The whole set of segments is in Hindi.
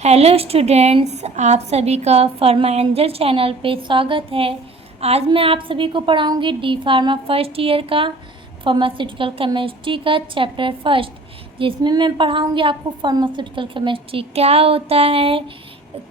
हेलो स्टूडेंट्स, आप सभी का फार्मा एंजल चैनल पे स्वागत है। आज मैं आप सभी को पढ़ाऊंगी डी फार्मा फर्स्ट ईयर का फार्मास्यूटिकल केमिस्ट्री का चैप्टर फर्स्ट, जिसमें मैं पढ़ाऊंगी आपको फार्मास्यूटिकल केमिस्ट्री क्या होता है,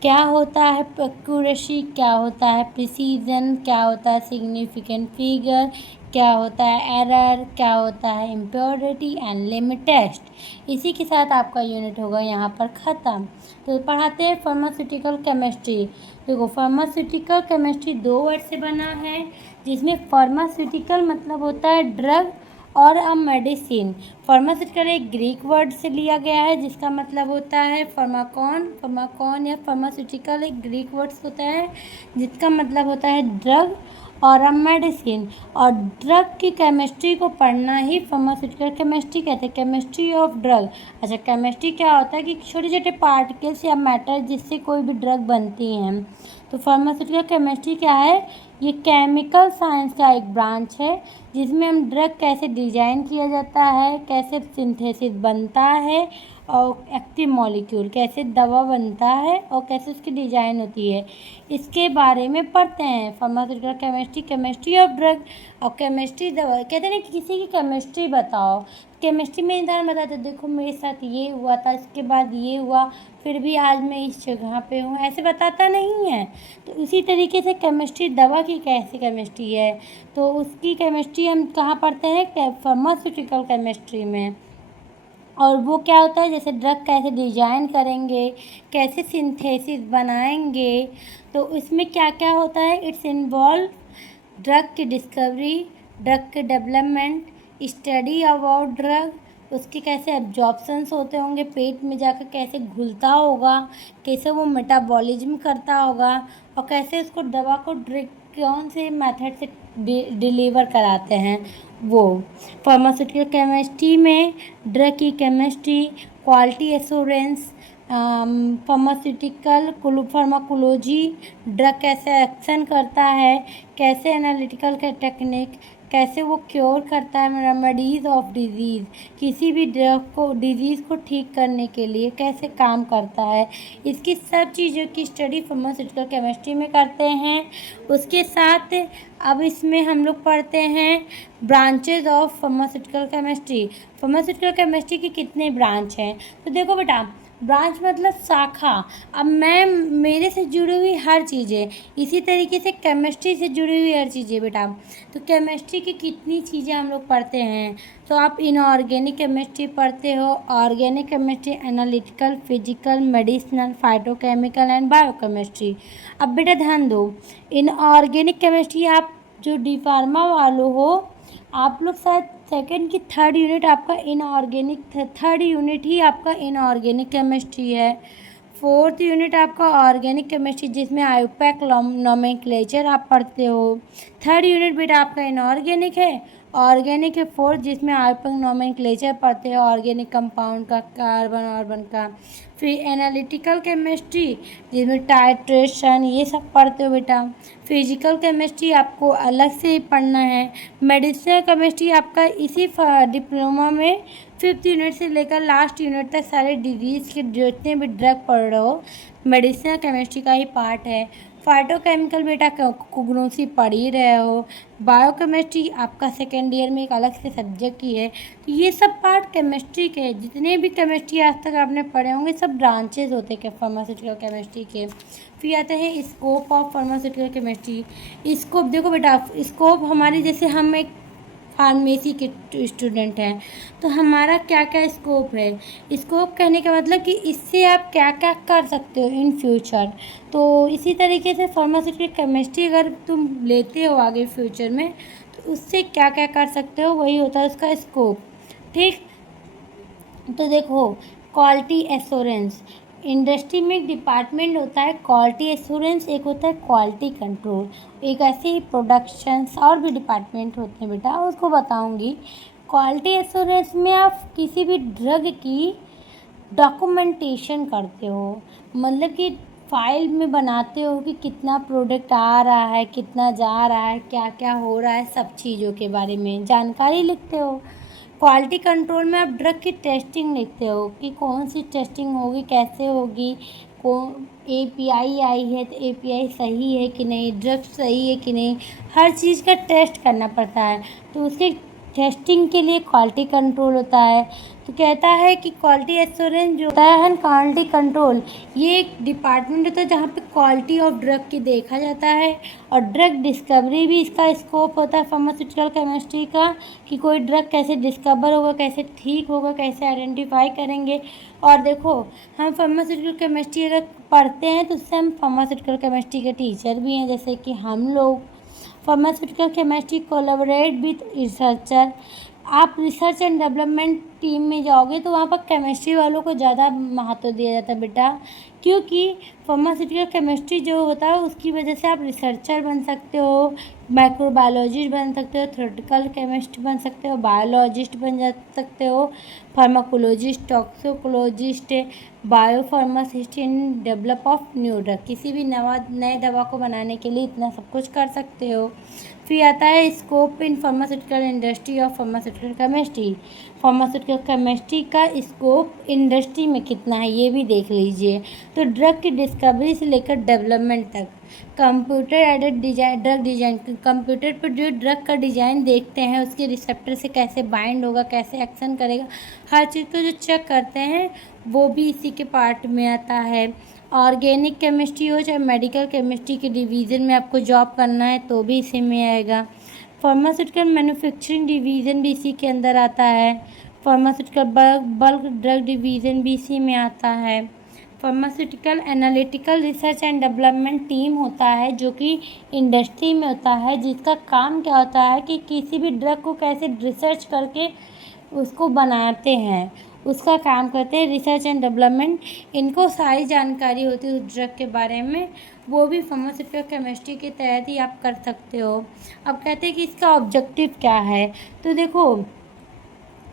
एक्यूरेसी, क्या होता है प्रिसीजन, क्या होता है सिग्निफिकेंट फिगर, क्या होता है एरर, क्या होता है इम्प्योरिटी एंड लिमिट टेस्ट। इसी के साथ आपका यूनिट होगा यहाँ पर ख़त्म। तो पढ़ाते हैं फार्मास्यूटिकल केमिस्ट्री। देखो, फार्मास्यूटिकल केमिस्ट्री दो वर्ड से बना है, जिसमें फार्मास्यूटिकल मतलब होता है ड्रग और अ मेडिसिन। फार्मास्यूटिकल एक ग्रीक वर्ड से लिया गया है, जिसका मतलब होता है फार्माकॉन या फार्मास्यूटिकल एक ग्रीक वर्ड्स होता है, जिसका मतलब होता है ड्रग और अ मेडिसिन। और ड्रग की केमिस्ट्री को पढ़ना ही फार्मास्यूटिकल केमिस्ट्री कहते हैं, केमिस्ट्री ऑफ ड्रग। अच्छा, केमिस्ट्री क्या होता है कि छोटे छोटे पार्टिकल्स या मैटर जिससे कोई भी ड्रग बनती हैं। तो फार्मास्यूटिकल केमिस्ट्री क्या है? ये केमिकल साइंस का एक ब्रांच है, जिसमें हम ड्रग कैसे डिजाइन किया जाता है, कैसे सिंथेसिस बनता है, और एक्टिव मॉलिक्यूल कैसे दवा बनता है और कैसे उसकी डिजाइन होती है, इसके बारे में पढ़ते हैं। Pharmaceutical chemistry, chemistry of drug. और केमिस्ट्री दवा कहते हैं ना कि किसी की केमिस्ट्री बताओ, केमिस्ट्री में इंसान बताते देखो मेरे साथ ये हुआ था, इसके बाद ये हुआ, फिर भी आज मैं इस जगह पे हूँ, ऐसे बताता नहीं है। तो उसी तरीके से केमिस्ट्री दवा की कैसी केमिस्ट्री है, तो उसकी केमिस्ट्री हम कहाँ पढ़ते हैं? फार्मास्यूटिकल केमिस्ट्री में। और वो क्या होता है, जैसे ड्रग कैसे डिजाइन करेंगे, कैसे सिंथेसिस बनाएंगे, तो इसमें क्या क्या होता है। इट्स इन्वॉल्व ड्रग की डिस्कवरी, ड्रग के डेवलपमेंट, स्टडी अबाउट ड्रग, उसके कैसे एब्जॉर्प्शंस होते होंगे, पेट में जाकर कैसे घुलता होगा, कैसे वो मेटाबॉलिज्म करता होगा, और कैसे उसको दवा को कौन से मेथड से डिलीवर कराते हैं वो। फार्मास्यूटिकल केमिस्ट्री में ड्रग की chemistry, quality assurance, pharmaceutical pharmacology, drug कैसे एक्शन करता है, कैसे एनालिटिकल का टेक्निक, कैसे वो क्योर करता है, रेमेडीज ऑफ डिजीज़, किसी भी ड्रग को डिजीज़ को ठीक करने के लिए कैसे काम करता है, इसकी सब चीज़ों की स्टडी फार्मास्यूटिकल केमिस्ट्री में करते हैं। उसके साथ अब इसमें हम लोग पढ़ते हैं branches of pharmaceutical chemistry. Pharmaceutical chemistry के कितने ब्रांच हैं? तो देखो बेटा, ब्रांच मतलब शाखा। अब मैं मेरे से जुड़ी हुई हर चीज़ें, इसी तरीके से केमिस्ट्री से जुड़ी हुई हर चीज़ें बेटा। तो केमिस्ट्री की कितनी चीज़ें हम लोग पढ़ते हैं, तो आप इनऑर्गेनिक केमिस्ट्री पढ़ते हो, organic chemistry, analytical, physical, medicinal, phytochemical and biochemistry. अब बेटा ध्यान दो, इनऑर्गेनिक केमिस्ट्री आप जो डी फार्मा वालों हो, आप लोग शायद सेकेंड की थर्ड यूनिट आपका इनऑर्गेनिक, थर्ड यूनिट ही आपका इनऑर्गेनिक केमिस्ट्री है। फोर्थ यूनिट आपका ऑर्गेनिक केमिस्ट्री, जिसमें आयुपैक नोमेनक्लेचर आप पढ़ते हो। थर्ड यूनिट बेटा आपका इनऑर्गेनिक है, ऑर्गेनिक है फोर्थ, जिसमें आयुपैक नोमेनक्लेचर पढ़ते हो, ऑर्गेनिक कंपाउंड का, कार्बन ऑर्बन का। फिर एनालिटिकल केमिस्ट्री, जिसमें टाइट्रेशन ये सब पढ़ते हो बेटा। फिजिकल केमिस्ट्री आपको अलग से ही पढ़ना है। मेडिसिनल केमिस्ट्री आपका इसी डिप्लोमा में फिफ्थ यूनिट से लेकर लास्ट यूनिट तक सारे डिजीज़ के जितने भी ड्रग पढ़ रहे हो, मेडिसिनल केमिस्ट्री का ही पार्ट है। फाइटोकेमिकल बेटा कुग्नोसी पढ़ ही रहे हो। बायोकेमिस्ट्री आपका सेकेंड ईयर में एक अलग से सब्जेक्ट ही है। तो ये सब पार्ट केमिस्ट्री के, जितने भी केमिस्ट्री आज तक आपने पढ़े होंगे, सब ब्रांचेज होते हैं फार्मास्यूटिकल केमिस्ट्री के। फिर आते हैं scope of pharmaceutical chemistry. Scope देखो बेटा, स्कोप हमारे जैसे हम एक फार्मेसी के स्टूडेंट हैं, तो हमारा क्या क्या स्कोप है। स्कोप कहने का मतलब कि इससे आप क्या क्या कर सकते हो इन फ्यूचर। तो इसी तरीके से फार्मास्यूटिकल केमिस्ट्री अगर तुम लेते हो आगे फ्यूचर में, तो उससे क्या क्या कर सकते हो, वही होता है उसका स्कोप। ठीक, तो देखो, क्वालिटी एश्योरेंस, इंडस्ट्री में एक डिपार्टमेंट होता है क्वालिटी एश्योरेंस, एक होता है क्वालिटी कंट्रोल, एक ऐसे ही प्रोडक्शंस और भी डिपार्टमेंट होते हैं बेटा, उसको बताऊंगी। क्वालिटी एश्योरेंस में आप किसी भी ड्रग की डॉक्यूमेंटेशन करते हो, मतलब कि फाइल में बनाते हो कि कितना प्रोडक्ट आ रहा है, कितना जा रहा है, क्या क्या हो रहा है, सब चीज़ों के बारे में जानकारी लिखते हो। क्वालिटी कंट्रोल में आप ड्रग की टेस्टिंग लिखते हो कि कौन सी टेस्टिंग होगी, कैसे होगी, कौन एपीआई आई है तो एपीआई सही है कि नहीं, ड्रग सही है कि नहीं, हर चीज़ का टेस्ट करना पड़ता है। तो उसके टेस्टिंग के लिए क्वालिटी कंट्रोल होता है। तो कहता है कि क्वालिटी एश्योरेंस जो होता है क्वालिटी कंट्रोल, ये एक डिपार्टमेंट होता है जहाँ पे क्वालिटी ऑफ ड्रग की देखा जाता है। और ड्रग डिस्कवरी भी इसका स्कोप होता है फार्मास्यूटिकल केमिस्ट्री का, कि कोई ड्रग कैसे डिस्कवर होगा, कैसे ठीक होगा, कैसे आइडेंटिफाई करेंगे। और देखो, हम फार्मास्यूटिकल केमिस्ट्री अगर पढ़ते हैं तो उससे हम फार्मास्यूटिकल केमिस्ट्री के टीचर भी हैं, जैसे कि हम लोग pharmaceutical chemistry collaborate with researcher. आप रिसर्च एंड डेवलपमेंट टीम में जाओगे तो वहाँ पर केमिस्ट्री वालों को ज़्यादा महत्व दिया जाता है बेटा, क्योंकि फार्मास्यूटिकल केमिस्ट्री जो होता है उसकी वजह से आप रिसर्चर बन सकते हो, माइक्रोबायोलॉजिस्ट बन सकते हो, थ्योरेटिकल केमिस्ट बन सकते हो, बायोलॉजिस्ट बन जा सकते हो, pharmacologist, toxicologist, biopharmacist in develop of new drug, किसी भी नए दवा को बनाने के लिए इतना सब कुछ कर सकते हो। फिर आता है scope in pharmaceutical industry of pharmaceutical chemistry. Pharmaceutical chemistry का स्कोप इंडस्ट्री में कितना है ये भी देख लीजिए। तो ड्रग की डिस्कवरी से लेकर डेवलपमेंट तक, computer aided design, drug design, computer पर जो ड्रग का डिज़ाइन देखते हैं उसके रिसेप्टर से कैसे बाइंड होगा, कैसे एक्शन करेगा, हर चीज़ को जो चेक करते हैं वो भी इसी के पार्ट में आता है। ऑर्गेनिक केमिस्ट्री हो चाहे मेडिकल केमिस्ट्री के डिवीज़न में आपको जॉब करना है तो भी इसी में आएगा। फार्मास्यूटिकल मैन्युफैक्चरिंग डिवीज़न भी इसी के अंदर आता है। फार्मास्यूटिकल बल्क ड्रग डिवीज़न भी इसी में आता है। Pharmaceutical analytical research and development team होता है जो कि इंडस्ट्री में होता है, जिसका काम क्या होता है कि किसी भी ड्रग को कैसे रिसर्च करके उसको बनाते हैं, उसका काम करते हैं रिसर्च एंड डेवलपमेंट। इनको सारी जानकारी होती है उस ड्रग के बारे में, वो भी फार्मास्यूटिकल केमिस्ट्री के तहत ही आप कर सकते हो। अब कहते हैं कि इसका ऑब्जेक्टिव क्या है। तो देखो,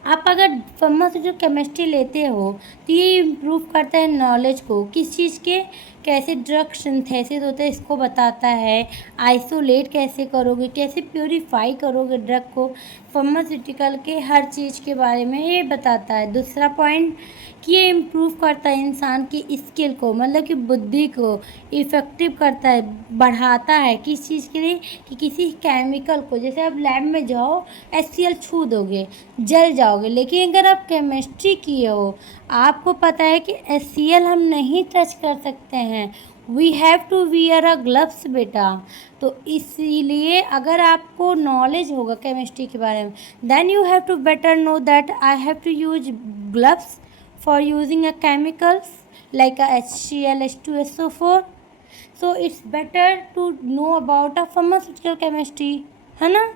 आप अगर फार्मास्यूटिकल केमिस्ट्री लेते हो तो ये इम्प्रूव करता है नॉलेज को, किस चीज़ के, कैसे ड्रग सिंथेसिस होता है इसको बताता है, आइसोलेट कैसे करोगे, कैसे प्योरीफाई करोगे ड्रग को, फार्मास्यूटिकल के हर चीज़ के बारे में ये बताता है। दूसरा पॉइंट कि ये इम्प्रूव करता है इंसान की स्किल को, मतलब कि बुद्धि को इफ़ेक्टिव करता है, बढ़ाता है। किस चीज़ के लिए, कि किसी केमिकल को, जैसे आप लैब में जाओ HCl छू दोगे जल जाओगे, लेकिन अगर आप केमिस्ट्री किए हो आपको पता है कि HCl हम नहीं टच कर सकते हैं, we have to wear a gloves बेटा। तो इसीलिए अगर आपको नॉलेज होगा केमिस्ट्री के बारे में, then you have to better know that I have to use gloves for using a chemicals like a HCl, H2SO4. So it's better to know about a pharmaceutical chemistry, है ना।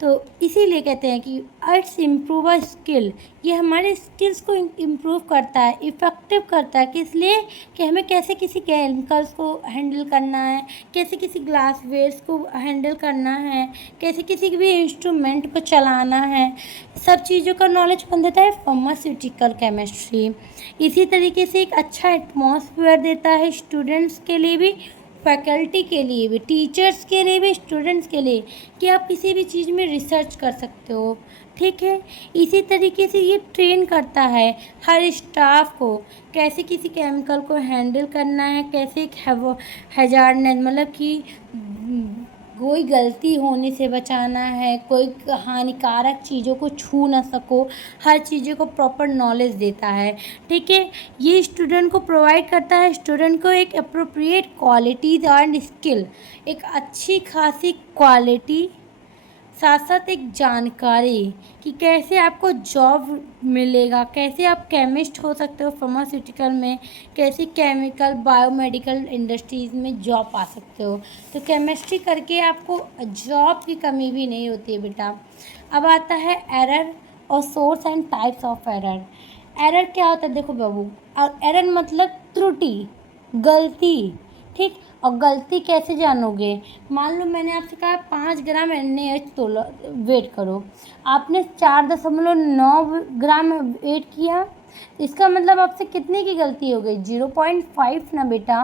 तो इसीलिए कहते हैं कि इट्स इम्प्रूव अ स्किल, ये हमारे स्किल्स को इम्प्रूव करता है, इफ़ेक्टिव करता है। किस लिए, कि हमें कैसे किसी केमिकल्स को हैंडल करना है, कैसे किसी ग्लास वेयर्स को हैंडल करना है, कैसे किसी भी इंस्ट्रूमेंट को चलाना है, सब चीज़ों का नॉलेज बन देता है फार्मास्यूटिकल केमिस्ट्री। इसी तरीके से एक अच्छा एटमॉस्फेयर देता है स्टूडेंट्स के लिए भी, फैकल्टी के लिए भी, टीचर्स के लिए भी, स्टूडेंट्स के लिए, कि आप किसी भी चीज़ में रिसर्च कर सकते हो। ठीक है, इसी तरीके से ये ट्रेन करता है हर स्टाफ को कैसे किसी केमिकल को हैंडल करना है, कैसे एक हैजार्डनेस, मतलब कि कोई गलती होने से बचाना है, कोई हानिकारक चीज़ों को छू ना सको, हर चीज़ों को प्रॉपर नॉलेज देता है। ठीक है, ये स्टूडेंट को प्रोवाइड करता है स्टूडेंट को एक अप्रोप्रिएट क्वालिटीज एंड स्किल, एक अच्छी खासी क्वालिटी, साथ साथ एक जानकारी कि कैसे आपको जॉब मिलेगा, कैसे आप केमिस्ट हो सकते हो फार्मास्यूटिकल में, कैसे केमिकल बायोमेडिकल इंडस्ट्रीज़ में जॉब पा सकते हो। तो केमिस्ट्री करके आपको जॉब की कमी भी नहीं होती है बेटा। अब आता है एरर और source and types of error. Error क्या होता है, देखो बाबू, और एरर मतलब त्रुटि, गलती। ठीक, और गलती कैसे जानोगे, मान लो मैंने आपसे कहा 5 ग्राम NaH तोला वेट करो, आपने 4.9 ग्राम वेट किया, इसका मतलब आपसे कितने की गलती हो गई, 0.5 ना बेटा,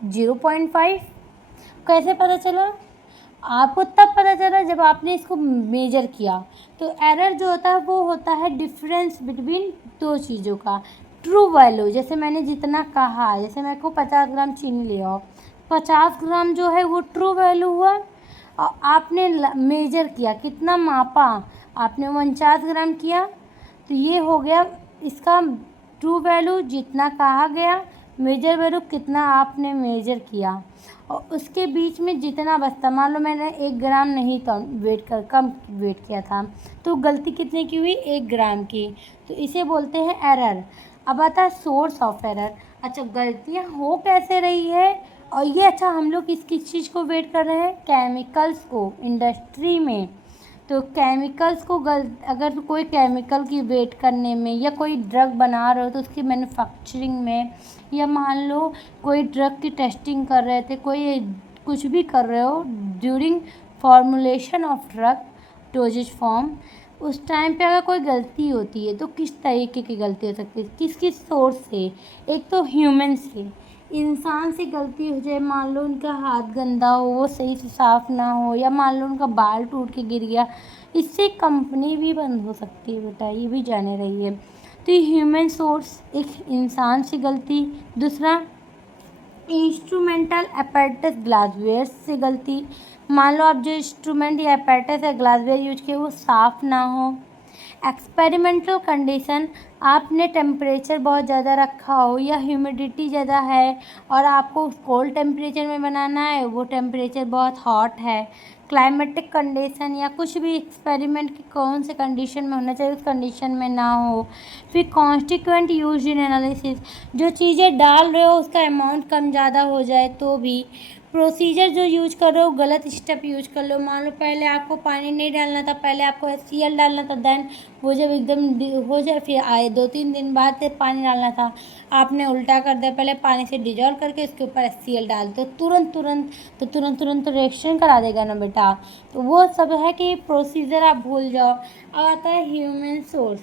0.5। कैसे पता चला, आपको तब पता चला जब आपने इसको मेजर किया। तो एरर जो होता है वो होता है डिफरेंस बिटवीन दो चीज़ों का। ट्रू वैल्यू, जैसे मैंने जितना कहा, जैसे मेरे को 50 ग्राम चीनी ले आओ, 50 ग्राम जो है वो ट्रू वैल्यू हुआ, और आपने मेजर किया, कितना मापा, आपने 49 ग्राम किया, तो ये हो गया इसका ट्रू वैल्यू, जितना कहा गया, मेजर वैल्यू कितना आपने मेजर किया, और उसके बीच में जितना बचता, मान लो मैंने 1 ग्राम नहीं था वेट कर, कम वेट किया था, तो गलती कितने की हुई, 1 ग्राम की, तो इसे बोलते हैं एरर। अब आता है सोर्स ऑफ एरर। अच्छा, गलतियाँ हो कैसे रही है, और ये अच्छा हम लोग किस चीज़ को वेट कर रहे हैं, केमिकल्स को, इंडस्ट्री में। तो केमिकल्स को अगर कोई केमिकल की वेट करने में, या कोई ड्रग बना रहे हो तो उसकी मैन्युफैक्चरिंग में, या मान लो कोई ड्रग की टेस्टिंग कर रहे थे, कोई कुछ भी कर रहे हो during formulation of drug doses form, उस टाइम पे अगर कोई गलती होती है तो किस तरीके की गलती हो सकती है, किस किस सोर्स से। एक तो ह्यूमन से, इंसान से गलती हो जाए, मान लो उनका हाथ गंदा हो, वो सही से साफ़ ना हो, या मान लो उनका बाल टूट के गिर गया, इससे कंपनी भी बंद हो सकती है बेटा, ये भी जाने रही है। तो ये ह्यूमन सोर्स, एक इंसान से गलती। दूसरा, इंस्ट्रूमेंटल अपैरेटस ग्लासवेयर से गलती, मान लो आप जो इंस्ट्रूमेंट या अपैरेटस या ग्लासवेयर यूज किए वो साफ़ ना हो। एक्सपेरिमेंटल कंडीशन, आपने टेम्परेचर बहुत ज़्यादा रखा हो, या ह्यूमिडिटी ज़्यादा है और आपको कोल्ड टेम्परेचर में बनाना है, वो टेम्परेचर बहुत हॉट है। क्लाइमेटिक कंडीशन, या कुछ भी एक्सपेरिमेंट की कौन से कंडीशन में होना चाहिए उस कंडीशन में ना हो। फिर कॉन्स्टिट्यूएंट यूज इन एनालिसिस, जो चीज़ें डाल रहे हो उसका अमाउंट कम ज़्यादा हो जाए तो भी। प्रोसीजर जो यूज कर रहे हो गलत स्टेप यूज कर लो, मान लो पहले आपको पानी नहीं डालना था, पहले आपको HCl डालना था, देन वो जब एकदम हो जाए फिर आए 2-3 दिन बाद फिर पानी डालना था, आपने उल्टा कर दिया, पहले पानी से डिजॉल्व करके उसके ऊपर HCl डाल दो, तुरंत तो रिएक्शन करा देगा ना बेटा। तो वो सब है कि प्रोसीजर आप भूल जाओ। अब आता है ह्यूमन सोर्स।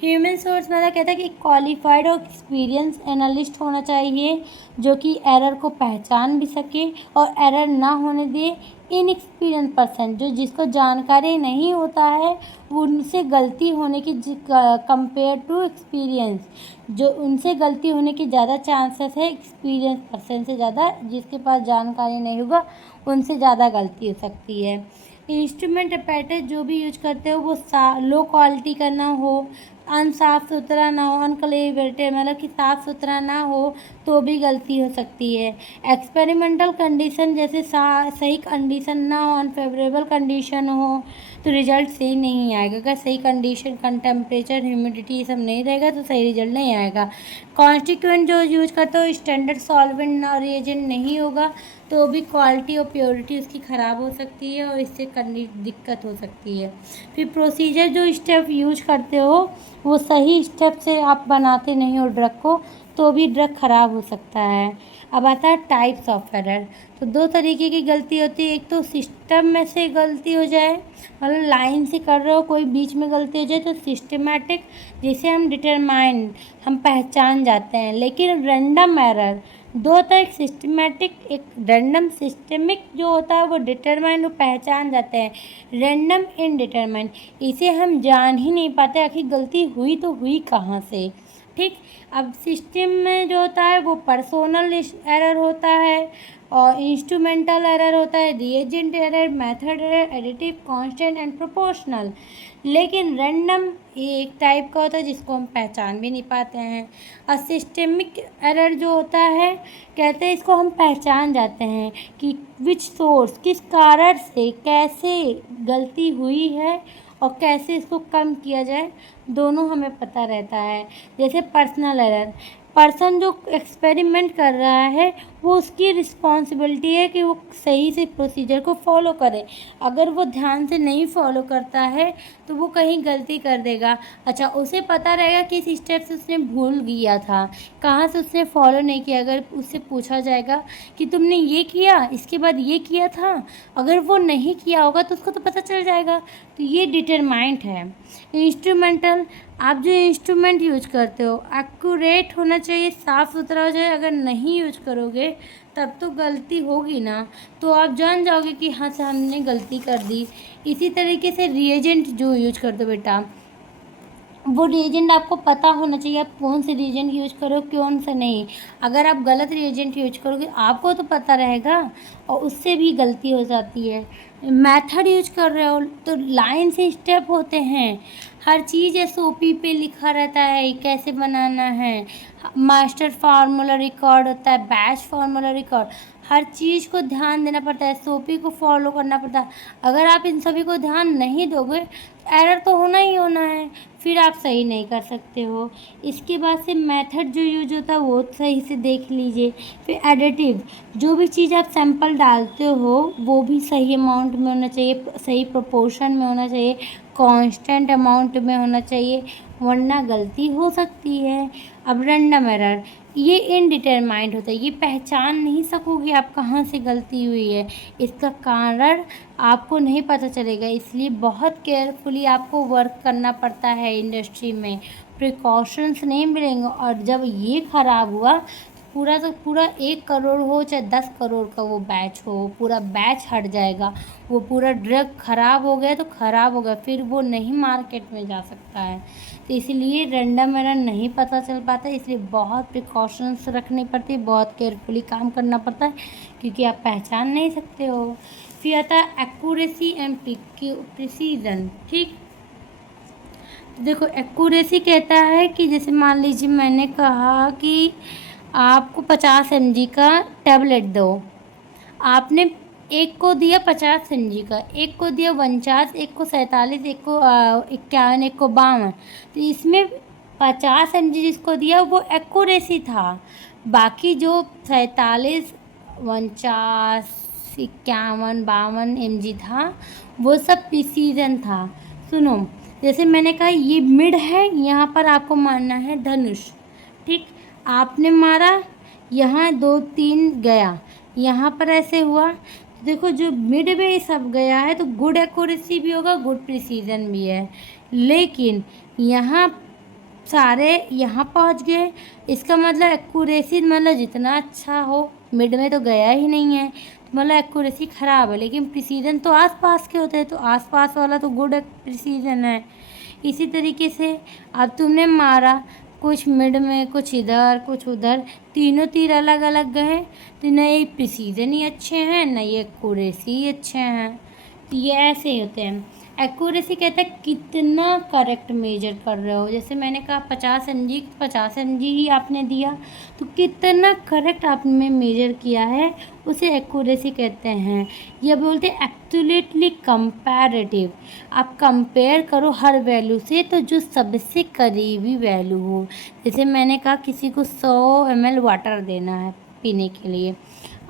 ह्यूमन सोर्स मतलब कहता है कि क्वालिफाइड और एक्सपीरियंस एनालिस्ट होना चाहिए, जो कि एरर को पहचान भी सके और एरर ना होने दे। इनएक्सपीरियंस पर्सन, जो जिसको जानकारी नहीं होता है, उनसे गलती होने की कंपेयर टू एक्सपीरियंस, जो उनसे गलती होने की ज़्यादा चांसेस है एक्सपीरियंस पर्सन से ज़्यादा, जिसके पास जानकारी नहीं होगा उनसे ज़्यादा गलती हो सकती है। इंस्ट्रूमेंट अपैरेटस जो भी यूज करते हो वो लो क्वालिटी का ना हो, अनसाफ सुथरा ना हो, अनक्लीनेटेड मतलब कि साफ़ सुथरा ना हो तो भी गलती हो सकती है। एक्सपेरिमेंटल कंडीशन, जैसे सही कंडीशन ना हो, अनफेवरेबल कंडीशन हो तो रिजल्ट सही नहीं आएगा। अगर सही कंडीशन टेम्परेचर ह्यूमिडिटी ये सब नहीं रहेगा तो सही रिजल्ट नहीं आएगा। कॉन्स्टिट्यूएंट जो यूज करते हो स्टैंडर्ड सॉल्वेंट और रिएजेंट नहीं होगा तो भी क्वालिटी और प्योरिटी उसकी ख़राब हो सकती है और इससे दिक्कत हो सकती है। फिर प्रोसीजर जो स्टेप यूज करते हो वो सही स्टेप से आप बनाते नहीं हो ड्रग को तो भी ड्रग ख़राब हो सकता है। अब आता है टाइप्स ऑफ एरर। तो 2 तरीके की गलती होती है, एक तो सिस्टम में से गलती हो जाए, मतलब लाइन से कर रहे हो कोई बीच में गलती हो जाए तो सिस्टमेटिक, जिसे हम डिटरमाइन हम पहचान जाते हैं। लेकिन रैंडम एरर 2 होता है, एक सिस्टमेटिक एक रैंडम। सिस्टमिक जो होता है वो डिटरमाइन, वो पहचान जाते हैं। रैंडम इनडिटरमाइन, इसे हम जान ही नहीं पाते आखिर गलती हुई तो हुई कहाँ से। ठीक, अब सिस्टम में जो होता है वो पर्सोनल एरर होता है, और इंस्ट्रूमेंटल एरर होता है, reagent error, method error, additive, constant and proportional. लेकिन रैंडम ये एक टाइप का होता है जिसको हम पहचान भी नहीं पाते हैं। और सिस्टमिक एरर जो होता है कहते हैं इसको हम पहचान जाते हैं कि विच सोर्स, किस कारण से कैसे गलती हुई है और कैसे इसको कम किया जाए, दोनों हमें पता रहता है। जैसे पर्सनल एरर, पर्सन जो एक्सपेरिमेंट कर रहा है वो उसकी रिस्पॉन्सिबिलिटी है कि वो सही से प्रोसीजर को फॉलो करे। अगर वो ध्यान से नहीं फॉलो करता है तो वो कहीं गलती कर देगा। अच्छा, उसे पता रहेगा किस स्टेप से उसने भूल गया था, कहाँ से उसने फॉलो नहीं किया। अगर उससे पूछा जाएगा कि तुमने ये किया इसके बाद ये किया था, अगर वो नहीं किया होगा तो उसको तो पता चल जाएगा। तो ये डिटरमाइंड है। इंस्ट्रूमेंटल, आप जो इंस्ट्रूमेंट यूज करते हो एक्यूरेट होना चाहिए, साफ़ सुथरा हो जाए। अगर नहीं यूज करोगे तब तो गलती होगी ना, तो आप जान जाओगे कि हाँ से हमने गलती कर दी। इसी तरीके से रिएजेंट जो यूज करते हो बेटा, वो रिएजेंट आपको पता होना चाहिए आप कौन से रिएजेंट यूज करो कौन सा नहीं। अगर आप गलत रिएजेंट यूज करोगे आपको तो पता रहेगा और उससे भी गलती हो जाती है। मेथड यूज कर रहे हो तो लाइन से स्टेप होते हैं, हर चीज़ एसओपी पे लिखा रहता है कैसे बनाना है। मास्टर फार्मूला रिकॉर्ड होता है, बैच फार्मूला रिकॉर्ड, हर चीज़ को ध्यान देना पड़ता है, एसओपी को फॉलो करना पड़ता है। अगर आप इन सभी को ध्यान नहीं दोगे एरर तो होना ही होना है, फिर आप सही नहीं कर सकते हो। इसके बाद से मेथड जो यूज होता है वो सही से देख लीजिए। फिर एडिटिव, जो भी चीज़ आप सैंपल डालते हो वो भी सही अमाउंट में होना चाहिए, सही प्रोपोर्शन में होना चाहिए, कांस्टेंट अमाउंट में होना चाहिए, वरना गलती हो सकती है। अब रैंडम एरर, ये इनडिटरमाइंड होता है, ये पहचान नहीं सकोगे आप कहाँ से गलती हुई है, इसका कारण आपको नहीं पता चलेगा। इसलिए बहुत केयरफुली आपको वर्क करना पड़ता है इंडस्ट्री में, प्रिकॉशंस नहीं मिलेंगे। और जब ये ख़राब हुआ पूरा तो पूरा 1 करोड़ हो चाहे 10 करोड़ का वो बैच हो, पूरा बैच हट जाएगा। वो पूरा ड्रग ख़राब हो गया तो ख़राब हो गया, फिर वो नहीं मार्केट में जा सकता है। तो इसलिए रैंडम एरर नहीं पता चल पाता, इसलिए बहुत प्रिकॉशंस रखनी पड़ती है, बहुत केयरफुली काम करना पड़ता है, क्योंकि आप पहचान नहीं सकते हो। फिर आता है एक्यूरेसी एंड प्रिसीजन। ठीक, तो देखो एक्यूरेसी कहता है कि जैसे मान लीजिए मैंने कहा कि आपको 50 mg का टैबलेट दो, आपने एक को दिया 50 mg का, एक को दिया 49, एक को 47, एक को 51, एक को 52। तो इसमें 50 mg जिसको दिया वो एक्यूरेसी था, बाकी जो 47, 49, 51, 52 mg था वो सब प्रिसीजन था। सुनो, जैसे मैंने कहा ये मिड है, यहाँ पर आपको मारना है धनुष। ठीक, आपने मारा, यहाँ 2 3 गया, यहाँ पर ऐसे हुआ, तो देखो जो मिड में ये सब गया है तो गुड एक्यूरेसी भी होगा, गुड प्रिसीजन भी है। लेकिन यहाँ सारे यहाँ पहुँच गए, इसका मतलब एक्यूरेसी मतलब जितना अच्छा हो, मिड में तो गया ही नहीं है, तो मतलब एक्यूरेसी ख़राब है। लेकिन प्रिसीजन तो आसपास के होते हैं, तो आसपास वाला तो गुड प्रिसीजन है। इसी तरीके से अब तुमने मारा, कुछ मिड में, कुछ इधर, कुछ उधर, तीनों तीर अलग अलग गए, तो न ये प्रिसीजन ही अच्छे हैं न ये एक्यूरेसी ही अच्छे हैं। तो ये ऐसे ही होते हैं। एक्यूरेसी कहता है कितना करेक्ट मेजर कर रहे हो। जैसे मैंने कहा 50 mg, 50 mg ही आपने दिया, तो कितना करेक्ट आपने मेजर किया है उसे एक्यूरेसी कहते हैं। यह बोलते हैं एक्यूरेटली कंपैरेटिव, आप कंपेयर करो हर वैल्यू से, तो जो सबसे करीबी वैल्यू हो। जैसे मैंने कहा किसी को 100 ml वाटर देना है पीने के लिए,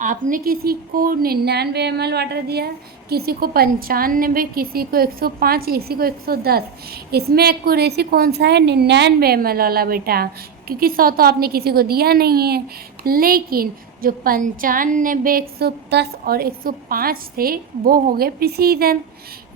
आपने किसी को 99 ml वाटर दिया, किसी को 95, किसी को 105, किसी को 110। इसमें एक्यूरेसी कौन सा है? 99 ml वाला बेटा, क्योंकि 100 तो आपने किसी को दिया नहीं है। लेकिन जो 95, 110 और 105 थे वो हो गए प्रिसीजन,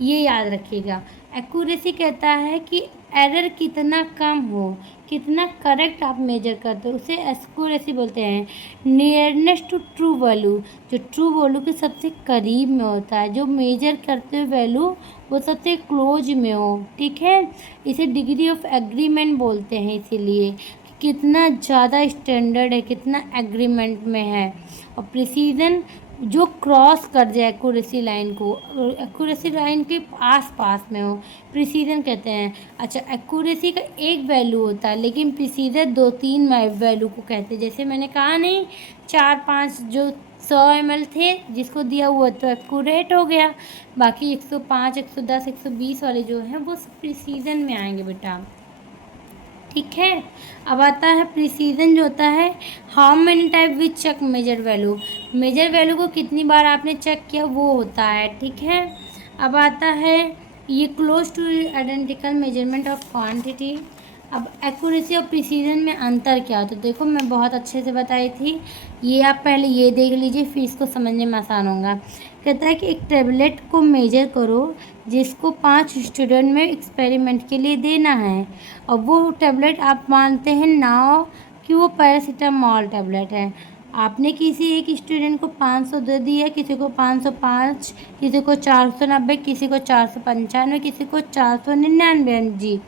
ये याद रखिएगा। एक्यूरेसी कहता है कि एरर कितना कम हो, कितना करेक्ट आप मेजर करते हो, उसे एक्यूरेसी बोलते हैं। नियरनेस टू ट्रू वैल्यू, जो ट्रू वैल्यू के सबसे करीब में होता है, जो मेजर करते हुए वैल्यू वो सबसे क्लोज में हो। ठीक है, इसे डिग्री ऑफ एग्रीमेंट बोलते हैं, इसीलिए कितना ज़्यादा स्टैंडर्ड है, कितना एग्रीमेंट में है। और प्रिसीजन जो क्रॉस कर जाए एक्यूरेसी लाइन को, एक्यूरेसी लाइन के आस पास में हो, प्रिसीजन कहते हैं। अच्छा, एक्यूरेसी का एक वैल्यू होता है, लेकिन प्रिसीजन 2-3 वैल्यू को कहते हैं। जैसे मैंने कहा नहीं, 4-5 जो 100 ml थे जिसको दिया हुआ तो एक्यूरेट हो गया, बाकी 105, 110, 120 वाले जो हैं वो सब प्रिसीजन में आएंगे बेटा। ठीक है, अब आता है प्रिसीजन जो होता है, how many type which check measure value, measure value को कितनी बार आपने चेक किया वो होता है। ठीक है, अब आता है ये close two identical measurement of quantity. अब एक्यूरेसी और प्रिसीजन में अंतर क्या होता है, देखो मैं बहुत अच्छे से बताई थी, ये आप पहले ये देख लीजिए, फिर इसको समझने में आसान होगा। कहता है कि एक टैबलेट को मेजर करो जिसको 5 स्टूडेंट में एक्सपेरिमेंट के लिए देना है, और वो टैबलेट आप मानते हैं नाउ कि वो पैरासीटामोल टैबलेट है। आपने किसी एक स्टूडेंट को 500 दे दिया, किसी को 505, किसी को 490, किसी को 495, किसी को 499 mg।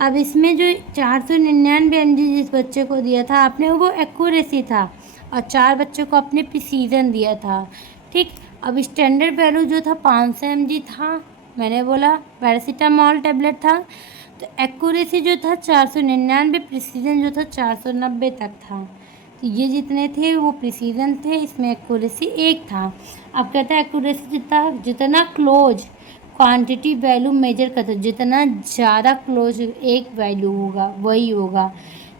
अब इसमें जो 499 mg जिस बच्चे को दिया था आपने, वो एक्यूरेसी था, और 4 बच्चों को आपने प्रिसीजन दिया था। ठीक, अब स्टैंडर्ड वैल्यू जो था 500 mg था, मैंने बोला पैरासीटामोल टैबलेट था, तो एक्यूरेसी जो था 499, प्रिसीजन जो था 490 तक था। तो ये जितने थे वो प्रिसीजन थे, इसमें एक्यूरेसी 1 था। अब कहता है एक्यूरेसी जितना क्लोज क्वांटिटी वैल्यू मेजर करते, जितना ज़्यादा क्लोज एक वैल्यू होगा वही होगा।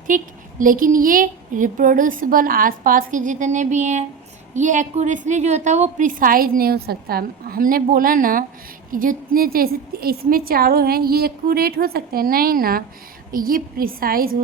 ठीक, लेकिन ये रिप्रोड्यूसिबल आसपास के जितने भी हैं, ये एक्यूरेटली जो होता है वो प्रिसाइज नहीं हो सकता। हमने बोला ना कि जितने जैसे इसमें चारों हैं ये एक्यूरेट हो सकते हैं, नहीं ना, ये प्रिसाइज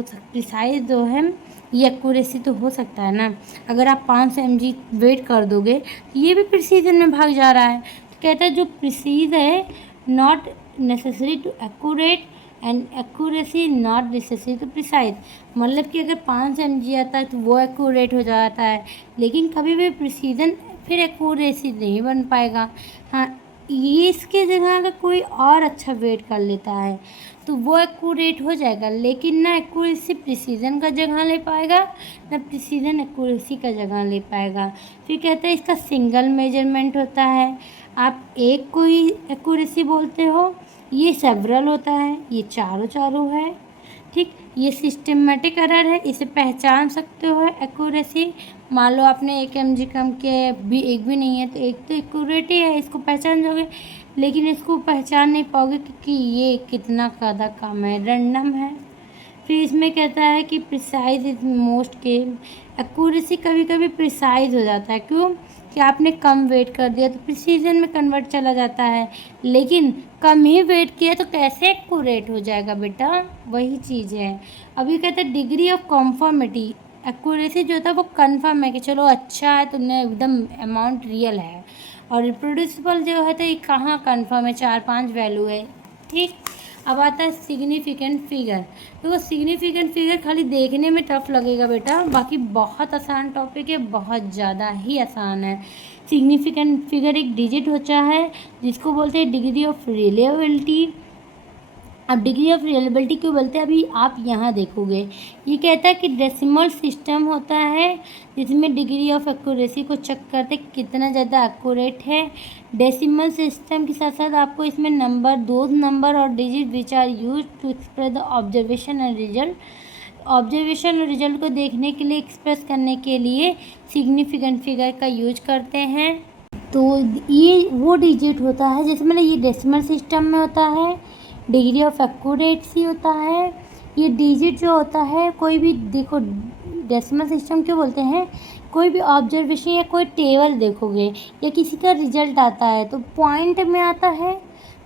जो है ये एक्यूरेसी तो हो सकता है ना। अगर आप 500 mg वेट कर दोगे तो ये भी प्रिसीजन में भाग जा रहा है। तो कहता है जो प्रिसीज है not necessary to accurate and accuracy not necessary to precise. मतलब कि अगर 500 mg आता है तो वो एक्यूरेट हो जाता है, लेकिन कभी भी प्रिसीजन फिर एक्यूरेसी नहीं बन पाएगा। हाँ, ये इसके जगह अगर कोई और अच्छा वेट कर लेता है तो वो एक्यूरेट हो जाएगा, लेकिन ना एक्यूरेसी प्रिसीजन का जगह ले पाएगा, ना प्रिसीजन एक्यूरेसी का जगह ले पाएगा। फिर कहते हैं इसका सिंगल मेजरमेंट होता है, आप एक को ही एक्यूरेसी बोलते हो, ये सेवरल होता है, ये चारों है। ठीक, ये सिस्टमेटिक एरर है, इसे पहचान सकते हो एक्यूरेसी। मान लो आपने 1 mg कम किया भी, एक भी नहीं है तो एक तो एक्यूरेट ही है, इसको पहचान जाओगे, लेकिन इसको पहचान नहीं पाओगे क्योंकि ये कितना ज़्यादा कम है, रैंडम है। फिर इसमें कहता है कि प्रिसाइज इज मोस्ट के, एक्यूरेसी कभी कभी प्रिसाइज हो जाता है, क्यों कि आपने कम वेट कर दिया तो प्रिसीजन में कन्वर्ट चला जाता है, लेकिन कम ही वेट किया तो कैसे एक्यूरेट हो जाएगा बेटा, वही चीज़ है। अभी कहते हैं डिग्री ऑफ कॉन्फर्मिटी, एक्यूरेसी जो था वो कन्फर्म है कि चलो अच्छा है, तुमने एकदम अमाउंट रियल है, और रिप्रोड्यूसिबल जो है तो ये कहाँ कन्फर्म है, 4-5 वैल्यू है। ठीक, अब आता है सिग्निफिकेंट फिगर। तो वो सिग्निफिकेंट फिगर खाली देखने में टफ लगेगा बेटा, बाकी बहुत आसान टॉपिक है, बहुत ज़्यादा ही आसान है। सिग्निफिकेंट फिगर एक डिजिट होता है जिसको बोलते हैं डिग्री ऑफ रिलेबिलिटी। अब डिग्री ऑफ रिलेबिलिटी क्यों बोलते हैं अभी आप यहाँ देखोगे। ये कहता है कि डेसिमल सिस्टम होता है जिसमें डिग्री ऑफ एक्यूरेसी को चेक करते कितना ज़्यादा एक्यूरेट है। डेसिमल सिस्टम के साथ साथ आपको इसमें नंबर, दोज नंबर और digit which are use to express the observation and result, observation और रिजल्ट को देखने के लिए, एक्सप्रेस करने के लिए सिग्निफिकेंट फिगर का यूज करते हैं। तो ये वो डिजिट होता है जिसमें ये डेसिमल सिस्टम में होता है, डिग्री ऑफ एक्यूरेसी होता है। ये डिजिट जो होता है, कोई भी देखो डेसिमल सिस्टम क्यों बोलते हैं, कोई भी ऑब्जर्वेशन या कोई टेबल देखोगे या किसी का रिजल्ट आता है तो पॉइंट में आता है,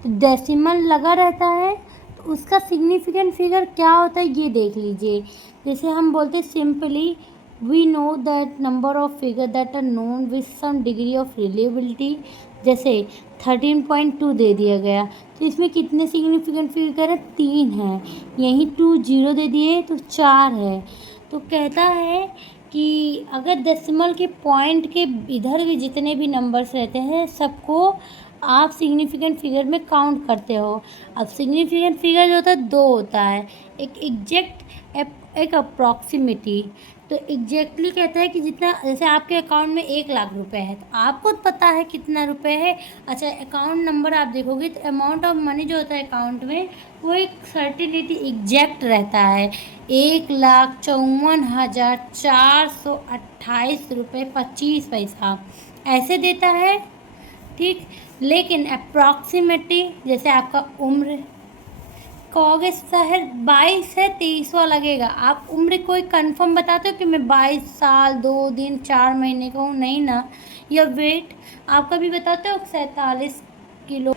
तो डेसिमल लगा रहता है, तो उसका सिग्निफिकेंट फिगर क्या होता है ये देख लीजिए। जैसे हम बोलते हैं simply we know that number of figure that are known with some degree of reliability, जैसे 13.2 दे दिया गया तो इसमें कितने सिग्निफिकेंट फिगर है, 3 है, यहीं 2 0 दे दिए तो 4 है। तो कहता है कि अगर डेसिमल के पॉइंट के इधर भी जितने भी नंबर्स रहते हैं सबको आप सिग्निफिकेंट फिगर में काउंट करते हो। अब सिग्निफिकेंट फिगर जो होता है 2 होता है, एक एग्जैक्ट एक अप्रॉक्सीमेटी। तो एग्जैक्टली कहता है कि जितना, जैसे आपके अकाउंट में 1,00,000 रुपए है तो आपको पता है कितना रुपए है। अच्छा, अकाउंट नंबर आप देखोगे तो अमाउंट ऑफ मनी जो होता है अकाउंट में वो एक सर्टिनिटी एग्जैक्ट रहता है, 1,54,428 रुपये 25 पैसा ऐसे देता है। ठीक, लेकिन अप्रॉक्सीमेटली जैसे आपका उम्र कहोगे सर 22 है 23वां लगेगा, आप उम्र कोई कंफर्म बताते हो कि मैं 22 साल 2 दिन 4 महीने का हूँ, नहीं ना। या वेट आप कभी बताते हो 47 किलो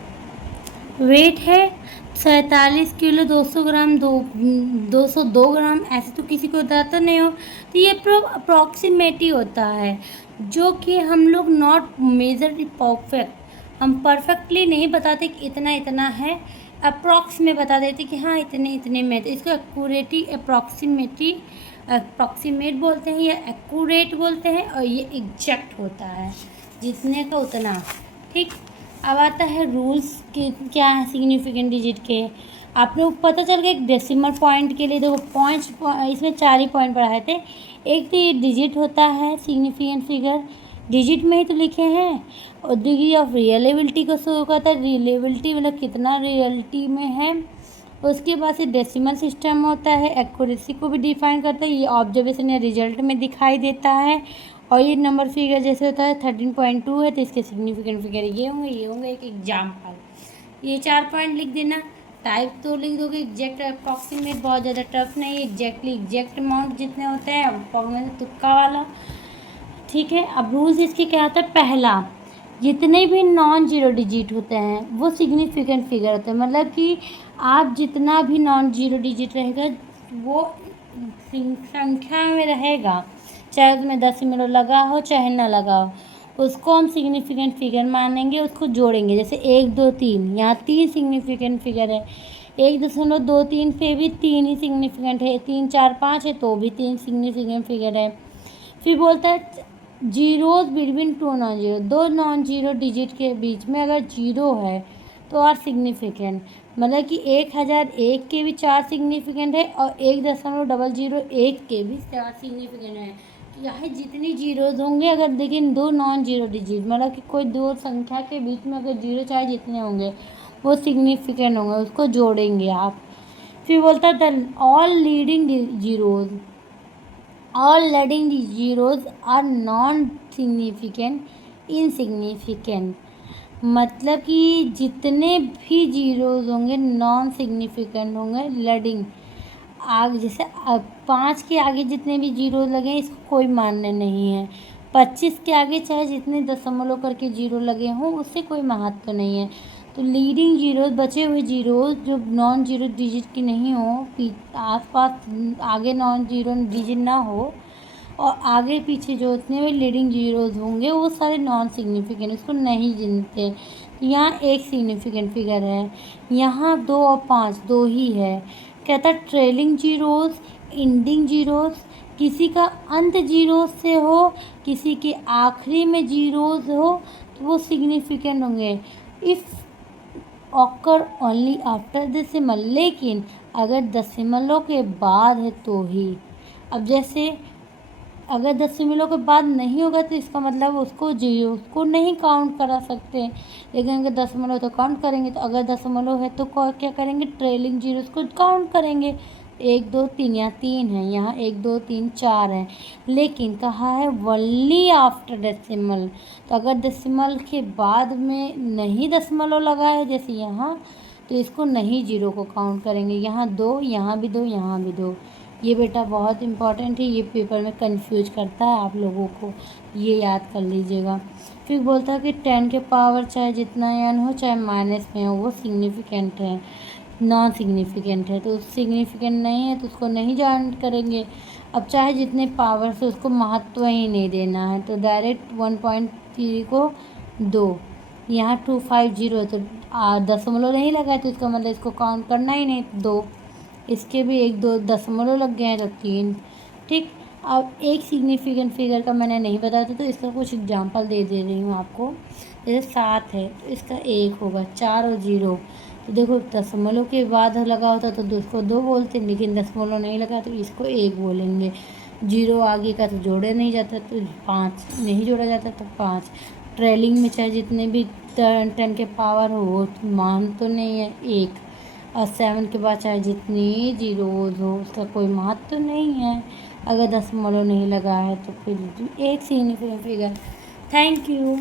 वेट है, 47 किलो 200 ग्राम 202 ग्राम, ऐसे तो किसी को बताता नहीं हो। तो ये अप्रॉक्सीमेटी होता है, जो कि हम लोग नॉट मेजर परफेक्ट, हम परफेक्टली नहीं बताते कि इतना इतना है, अप्रॉक्स में बता देते कि हाँ इतने इतने में। तो इसको अप्रॉक्सीमेट बोलते हैं या एक्यूरेट बोलते हैं, और ये एग्जैक्ट होता है, जितने का उतना। ठीक, अब आता है रूल्स के क्या है सिग्निफिकेंट डिजिट के। आप लोग पता चल गया एक डेसिमल पॉइंट के लिए देखो पॉइंट्स, इसमें 4 ही पॉइंट पढ़ाए थे। एक तो ये डिजिट होता है सिग्निफिकेंट फिगर, डिजिट में ही तो लिखे हैं। और डिग्री ऑफ रियलेबिलिटी को शो करता है, रियलेबिलिटी मतलब कितना रियलिटी में है। उसके बाद से डेसिमल सिस्टम होता है, एक्यूरेसी को भी डिफाइन करता है, ये ऑब्जर्वेशन या रिजल्ट में दिखाई देता है। और ये नंबर फिगर जैसे होता है 13.2 है, तो इसके सिग्निफिकेंट फिगर ये होंगे एक एग्जाम्पल। ये 4 पॉइंट लिख देना। टाइप तो लिख दोगे एग्जैक्ट अप्रॉक्सीमेट, बहुत ज़्यादा टफ नहीं है, एग्जैक्टली एग्जैक्ट अमाउंट जितने होते हैं, अप्रॉक्सीमेट तुक्का वाला। ठीक है, अब रूल्स इसके क्या होता है, पहला जितने भी नॉन जीरो डिजिट होते हैं वो सिग्निफिकेंट फिगर होते हैं, मतलब कि आप जितना भी नॉन जीरो डिजिट रहेगा वो संख्या में रहेगा, चाहे उसमें दशमलव लगा हो चाहे ना लगा हो, उसको हम सिग्निफिकेंट फिगर मानेंगे, उसको जोड़ेंगे। जैसे 1 2 3, यहाँ 3 सिग्निफिकेंट फिगर है, 1.23 पे भी 3 ही सिग्निफिकेंट है, 3 4 5 है तो भी 3 सिग्निफिकेंट फिगर है। फिर बोलता है zeros between 2 non zero, 2 non zero digit के बीच में अगर जीरो है तो आर सिग्निफिकेंट, मतलब कि 1001 के भी 4 सिग्निफिकेंट है और 1.001 के भी 4 सिग्निफिकेंट है। तो यहाँ जितनी जीरोज होंगे, अगर देखिए 2 नॉन जीरो डिजिट मतलब कि कोई दो संख्या के बीच में अगर जीरो चाहे जितने होंगे वो सिग्निफिकेंट होंगे, उसको जोड़ेंगे आप। फिर बोलता है all leading zeros, all leading zeros are non significant insignificant, मतलब कि जितने भी जीरोज होंगे नॉन सिग्निफिकेंट होंगे। लीडिंग आगे जैसे 5 के आगे जितने भी जीरो लगे इसको कोई मान्य नहीं है। 25 के आगे चाहे जितने दशमलव करके जीरो लगे हों उससे कोई महत्व नहीं है। तो लीडिंग जीरो, बचे हुए जीरो जो नॉन जीरो डिजिट की नहीं हो, आसपास आगे नॉन जीरो डिजिट ना हो और आगे पीछे जो उतने भी लीडिंग जीरोज होंगे वो सारे नॉन सिग्निफिकेंट, उसको नहीं गिनते। यहाँ एक सिग्निफिकेंट फिगर है, यहाँ 2 और 5 दो ही है। कहता है ट्रेलिंग जीरोज, इंडिंग जीरोज, किसी का अंत जीरो से हो किसी के आखिरी में जीरोज हो तो वो सिग्निफिकेंट होंगे। If occur only after decimal, लेकिन अगर दशमलव के बाद है तो ही। अब जैसे अगर दशमलव के बाद नहीं होगा तो इसका मतलब उसको जीरो उसको नहीं काउंट करा सकते, लेकिन अगर दशमलव तो काउंट करेंगे। तो अगर दशमलव है तो क्या करेंगे, ट्रेलिंग जीरो को काउंट करेंगे। 1 2 3, यहाँ 3 है, यहाँ 1 2 3 4 है, लेकिन कहा है वनली आफ्टर डेसिमल। तो अगर डेसिमल के बाद में नहीं दशमलव लगा है जैसे यहाँ, तो इसको नहीं जीरो को काउंट करेंगे। यहाँ 2, यहाँ भी 2, यहाँ भी 2। ये बेटा बहुत इम्पॉर्टेंट है, ये पेपर में कंफ्यूज करता है आप लोगों को, ये याद कर लीजिएगा। फिर बोलता है कि 10 के पावर चाहे जितना n हो चाहे माइनस में हो वो सिग्निफिकेंट है, नॉन सिग्निफिकेंट है। तो सिग्निफिकेंट नहीं है तो उसको नहीं जॉइन करेंगे। अब चाहे जितने पावर से उसको महत्व ही नहीं देना है, तो डायरेक्ट 1.3 को 2, यहाँ 250 है तो दशमलव नहीं लगा है तो इसका मतलब इसको काउंट करना ही नहीं, 2। इसके भी 1 2 दशमलव लग गए हैं तो 3। ठीक, अब एक सिग्निफिकेंट फिगर का मैंने नहीं बताया था तो इसका कुछ एग्जांपल दे रही हूँ आपको। जैसे 7 है तो इसका 1 होगा, 4 और 0। तो देखो दशमलव के बाद लगा होता तो इसको 2 बोलते, लेकिन दशमलव नहीं लगा तो इसको 1 बोलेंगे। 0 आगे का तो जोड़ा नहीं जाता तो 5, नहीं जोड़ा जाता तो 5। ट्रेलिंग में चाहे जितने भी 10 के पावर हो वो मान तो नहीं है 1, और 7 के बाद चाहे जितनी जीरोज हो उसका कोई महत्व नहीं है। अगर दशमलव नहीं लगा है तो फिर एक सिग्निफिकेंट फिगर। Thank you.